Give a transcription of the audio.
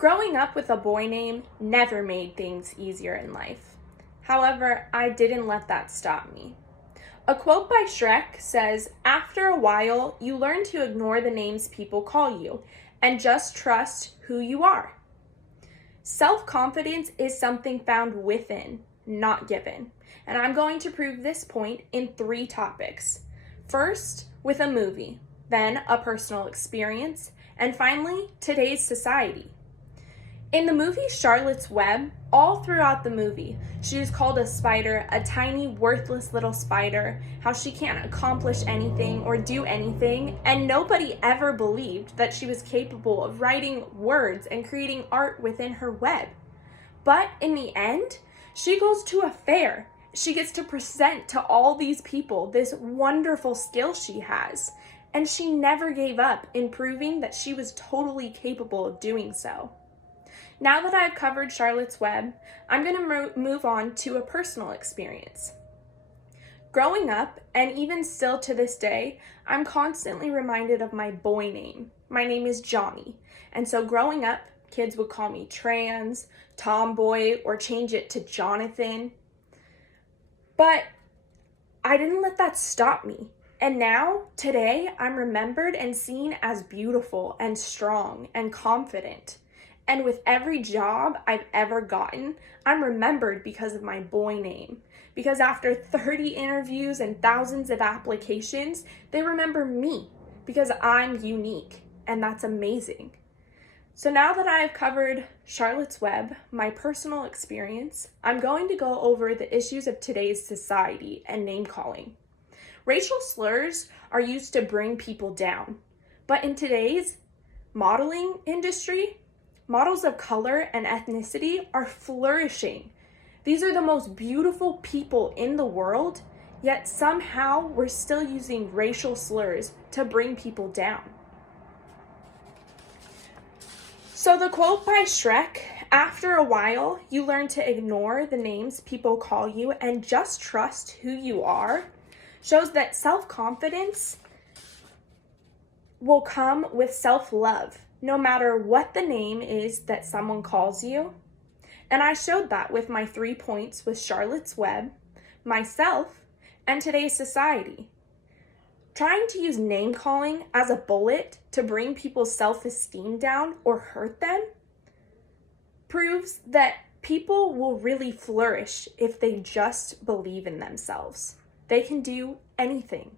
Growing up with a boy name never made things easier in life. However, I didn't let that stop me. A quote by Shrek says, "After a while, you learn to ignore the names people call you and just trust who you are." Self-confidence is something found within, not given. And I'm going to prove this point in 3 topics. First, with a movie, then a personal experience, and finally, today's society. In the movie Charlotte's Web, all throughout the movie, she is called a spider, a tiny, worthless little spider, how she can't accomplish anything or do anything, and nobody ever believed that she was capable of writing words and creating art within her web. But in the end, she goes to a fair. She gets to present to all these people this wonderful skill she has, and she never gave up in proving that she was totally capable of doing so. Now that I've covered Charlotte's Web, I'm going to move on to a personal experience. Growing up, and even still to this day, I'm constantly reminded of my boy name. My name is Johnny, and so growing up, kids would call me trans, tomboy, or change it to Jonathan. But I didn't let that stop me. And now, today, I'm remembered and seen as beautiful and strong and confident. And with every job I've ever gotten, I'm remembered because of my boy name. Because after 30 interviews and thousands of applications, they remember me because I'm unique, and that's amazing. So now that I have covered Charlotte's Web, my personal experience, I'm going to go over the issues of today's society and name calling. Racial slurs are used to bring people down, but in today's modeling industry, models of color and ethnicity are flourishing. These are the most beautiful people in the world, yet somehow we're still using racial slurs to bring people down. So the quote by Shrek, "After a while, you learn to ignore the names people call you and just trust who you are," shows that self-confidence will come with self-love, no matter what the name is that someone calls you. And I showed that with my 3 points with Charlotte's Web, myself, and today's society. Trying to use name calling as a bullet to bring people's self-esteem down or hurt them proves that people will really flourish if they just believe in themselves. They can do anything.